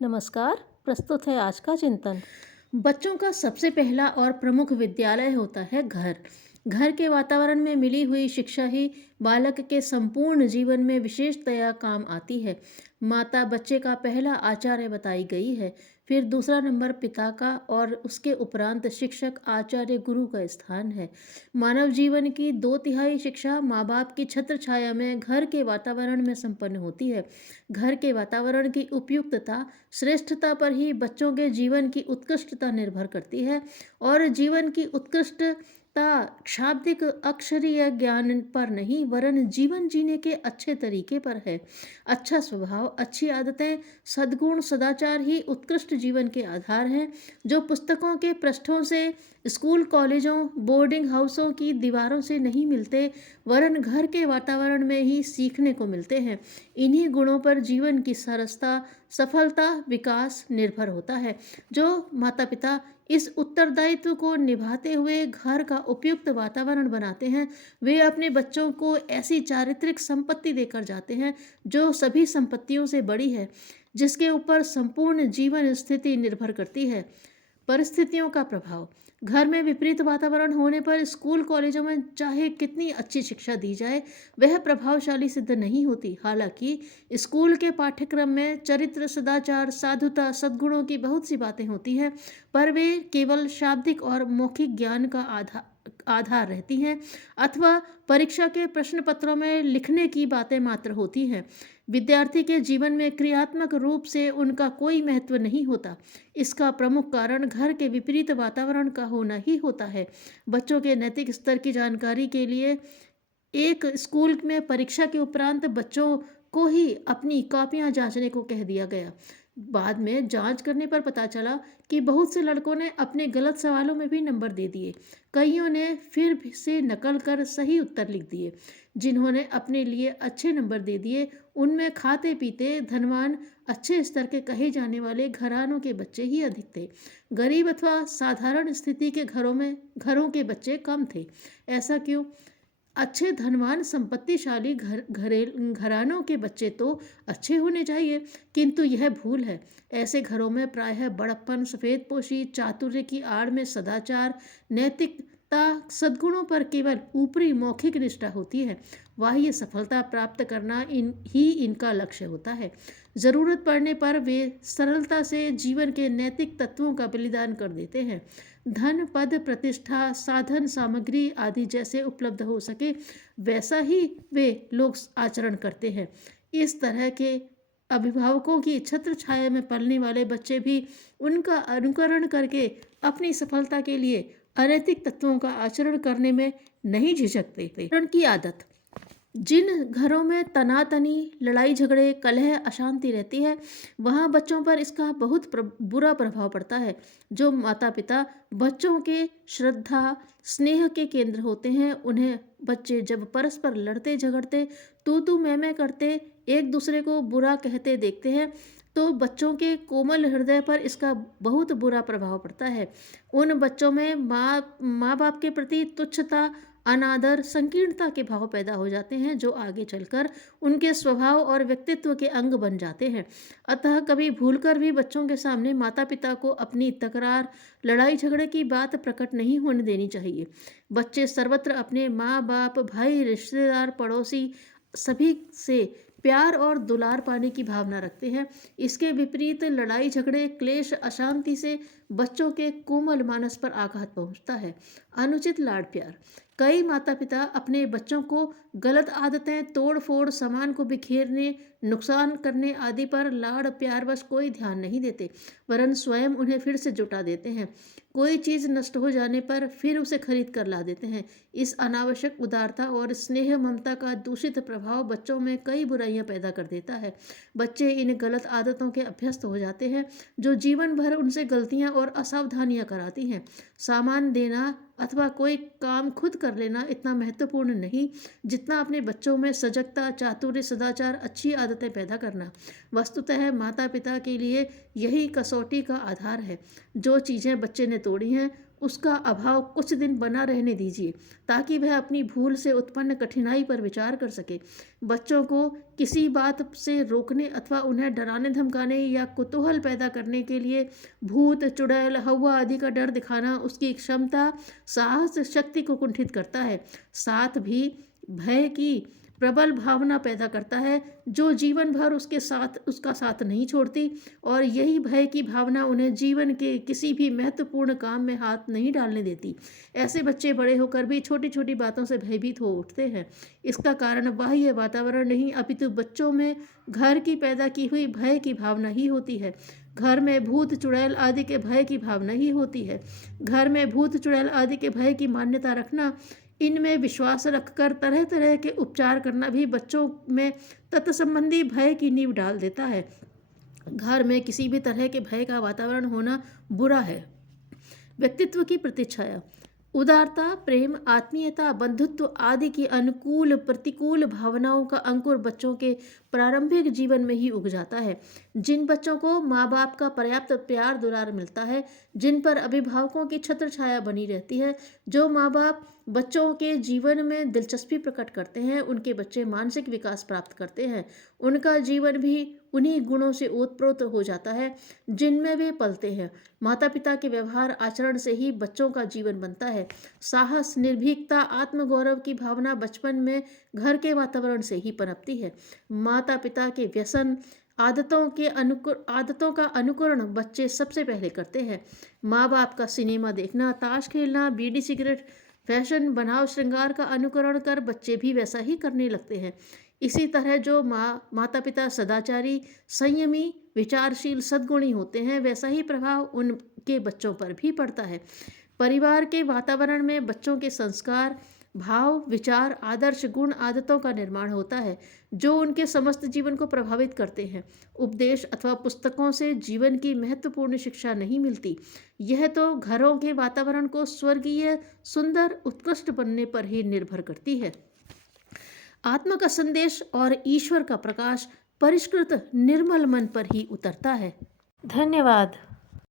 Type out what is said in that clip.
नमस्कार। प्रस्तुत है आज का चिंतन। बच्चों का सबसे पहला और प्रमुख विद्यालय होता है घर। घर के वातावरण में मिली हुई शिक्षा ही बालक के संपूर्ण जीवन में विशेषतया काम आती है। माता बच्चे का पहला आचार्य बताई गई है। फिर दूसरा नंबर पिता का और उसके उपरांत शिक्षक आचार्य गुरु का स्थान है। मानव जीवन की दो तिहाई शिक्षा माँ बाप की छत्र छाया में घर के वातावरण में संपन्न होती है। घर के वातावरण की उपयुक्तता श्रेष्ठता पर ही बच्चों के जीवन की उत्कृष्टता निर्भर करती है और जीवन की उत्कृष्टता शाब्दिक अक्षरीय ज्ञान पर नहीं वरन जीवन जीने के अच्छे तरीके पर है। अच्छा स्वभाव, अच्छी आदतें, सद्गुण, सदाचार ही उत्कृष्ट जीवन के आधार हैं, जो पुस्तकों के पृष्ठों से, स्कूल कॉलेजों बोर्डिंग हाउसों की दीवारों से नहीं मिलते वरन घर के वातावरण में ही सीखने को मिलते हैं। इन्हीं गुणों पर जीवन की सरसता, सफलता, विकास निर्भर होता है। जो माता पिता इस उत्तरदायित्व को निभाते हुए घर का उपयुक्त वातावरण बनाते हैं, वे अपने बच्चों को ऐसी चारित्रिक संपत्ति देकर जाते हैं जो सभी संपत्तियों से बड़ी है, जिसके ऊपर संपूर्ण जीवन स्थिति निर्भर करती है। परिस्थितियों का प्रभाव। घर में विपरीत वातावरण होने पर स्कूल कॉलेजों में चाहे कितनी अच्छी शिक्षा दी जाए, वह प्रभावशाली सिद्ध नहीं होती। हालांकि स्कूल के पाठ्यक्रम में चरित्र, सदाचार, साधुता, सद्गुणों की बहुत सी बातें होती हैं, पर वे केवल शाब्दिक और मौखिक ज्ञान का आधार रहती हैं अथवा परीक्षा के प्रश्न पत्रों में लिखने की बातें मात्र होती हैं। विद्यार्थी के जीवन में क्रियात्मक रूप से उनका कोई महत्व नहीं होता। इसका प्रमुख कारण घर के विपरीत वातावरण का होना ही होता है। बच्चों के नैतिक स्तर की जानकारी के लिए एक स्कूल में परीक्षा के उपरांत बच्चों को ही अपनी कॉपियां जांचने को कह दिया गया। बाद में जांच करने पर पता चला कि बहुत से लड़कों ने अपने गलत सवालों में भी नंबर दे दिए। कईयों ने फिर से नकल कर सही उत्तर लिख दिए। जिन्होंने अपने लिए अच्छे नंबर दे दिए, उनमें खाते पीते धनवान अच्छे स्तर के कहे जाने वाले घरानों के बच्चे ही अधिक थे। गरीब अथवा साधारण स्थिति के घरों के बच्चे कम थे। ऐसा क्यों? अच्छे धनवान संपत्तिशाली घरानों के बच्चे तो अच्छे होने चाहिए, किंतु यह भूल है। ऐसे घरों में प्रायः बड़प्पन, सफेद पोशी, चातुर्य की आड़ में सदाचार, नैतिकता, सद्गुणों पर केवल ऊपरी मौखिक निष्ठा होती है। बाह्य सफलता प्राप्त करना इनका लक्ष्य होता है। जरूरत पड़ने पर वे सरलता से जीवन के नैतिक तत्वों का बलिदान कर देते हैं। धन, पद, प्रतिष्ठा, साधन सामग्री आदि जैसे उपलब्ध हो सके, वैसा ही वे लोग आचरण करते हैं। इस तरह के अभिभावकों की छत्र छाया में पलने वाले बच्चे भी उनका अनुकरण करके अपनी सफलता के लिए अनैतिक तत्वों का आचरण करने में नहीं झिझकते। आचरण की आदत। जिन घरों में तनातनी, लड़ाई झगड़े, कलह, अशांति रहती है, वहाँ बच्चों पर इसका बहुत बुरा प्रभाव पड़ता है। जो माता पिता बच्चों के श्रद्धा, स्नेह के केंद्र होते हैं, उन्हें बच्चे जब परस्पर लड़ते झगड़ते, तू मैं करते, एक दूसरे को बुरा कहते देखते हैं, तो बच्चों के कोमल हृदय पर इसका बहुत बुरा प्रभाव पड़ता है। उन बच्चों में माँ बाप के प्रति तुच्छता, अनादर, संकीर्णता के भाव पैदा हो जाते हैं, जो आगे चलकर उनके स्वभाव और व्यक्तित्व के अंग बन जाते हैं। अतः कभी भूलकर भी बच्चों के सामने माता पिता को अपनी तकरार, लड़ाई झगड़े की बात प्रकट नहीं होने देनी चाहिए। बच्चे सर्वत्र अपने माँ बाप, भाई, रिश्तेदार, पड़ोसी सभी से प्यार और दुलार पाने की भावना रखते हैं। इसके विपरीत लड़ाई झगड़े, क्लेश, अशांति से बच्चों के कोमल मानस पर आघात पहुंचता है। अनुचित लाड़ प्यार। कई माता पिता अपने बच्चों को गलत आदतें, तोड़ फोड़, सामान को बिखेरने, नुकसान करने आदि पर लाड़ प्यार बस कोई ध्यान नहीं देते, वरन स्वयं उन्हें फिर से जुटा देते हैं। कोई चीज़ नष्ट हो जाने पर फिर उसे खरीद कर ला देते हैं। इस अनावश्यक उदारता और स्नेह ममता का दूषित प्रभाव बच्चों में कई बुराइयां पैदा कर देता है। बच्चे इन गलत आदतों के अभ्यस्त हो जाते हैं, जो जीवन भर उनसे गलतियां और असावधानियां कराती हैं। सामान देना अथवा कोई काम खुद कर लेना इतना महत्वपूर्ण नहीं, जितना अपने बच्चों में सजगता, चातुर्य, सदाचार, अच्छी आदतें पैदा करना। वस्तुतः माता पिता के लिए यही कसौटी का आधार है। जो चीज़ें बच्चे ने तोड़ी हैं, उसका अभाव कुछ दिन बना रहने दीजिए ताकि वह अपनी भूल से उत्पन्न कठिनाई पर विचार कर सके। बच्चों को किसी बात से रोकने अथवा उन्हें डराने धमकाने या कुतूहल पैदा करने के लिए भूत, चुड़ैल, हवा आदि का डर दिखाना उसकी क्षमता, साहस, शक्ति को कुंठित करता है। साथ भी भय की प्रबल भावना पैदा करता है जो जीवन भर उसका साथ नहीं छोड़ती, और यही भय की भावना उन्हें जीवन के किसी भी महत्वपूर्ण काम में हाथ नहीं डालने देती। ऐसे बच्चे बड़े होकर भी छोटी छोटी बातों से भयभीत हो उठते हैं। इसका कारण बाह्य वातावरण नहीं अपितु बच्चों में घर की पैदा की हुई भय की भावना ही होती है। घर में भूत, चुड़ैल आदि के भय की भावना ही होती है। घर में भूत, चुड़ैल आदि के भय की मान्यता रखना, इनमें विश्वास रखकर तरह तरह के उपचार करना भी बच्चों में तत्संबंधी भय की नींव डाल देता है। घर में किसी भी तरह के भय का वातावरण होना बुरा है। व्यक्तित्व की प्रतिच्छाया, उदारता, प्रेम, आत्मीयता, बंधुत्व आदि की अनुकूल प्रतिकूल भावनाओं का अंकुर बच्चों के प्रारंभिक जीवन में ही उग जाता है। जिन बच्चों को माँ बाप का पर्याप्त प्यार दुलार मिलता है, जिन पर अभिभावकों की छत्र छाया बनी रहती है, जो माँ बाप बच्चों के जीवन में दिलचस्पी प्रकट करते हैं, उनके बच्चे मानसिक विकास प्राप्त करते हैं। उनका जीवन भी उन्हीं गुणों से ओतप्रोत हो जाता है जिनमें वे पलते हैं। माता पिता के व्यवहार आचरण से ही बच्चों का जीवन बनता है। साहस, निर्भीकता, आत्मगौरव की भावना बचपन में घर के वातावरण से ही पनपती है। माता पिता के व्यसन आदतों का अनुकरण बच्चे सबसे पहले करते हैं। माँ बाप का सिनेमा देखना, ताश खेलना, बीड़ी सिगरेट, फैशन, बनाव, श्रृंगार का अनुकरण कर बच्चे भी वैसा ही करने लगते हैं। इसी तरह जो माता पिता सदाचारी, संयमी, विचारशील, सद्गुणी होते हैं, वैसा ही प्रभाव उनके बच्चों पर भी पड़ता है। परिवार के वातावरण में बच्चों के संस्कार, भाव, विचार, आदर्श, गुण, आदतों का निर्माण होता है जो उनके समस्त जीवन को प्रभावित करते हैं। उपदेश अथवा पुस्तकों से जीवन की महत्वपूर्ण शिक्षा नहीं मिलती। यह तो घरों के वातावरण को स्वर्गीय, सुंदर, उत्कृष्ट बनने पर ही निर्भर करती है। आत्मा का संदेश और ईश्वर का प्रकाश परिष्कृत निर्मल मन पर ही उतरता है। धन्यवाद।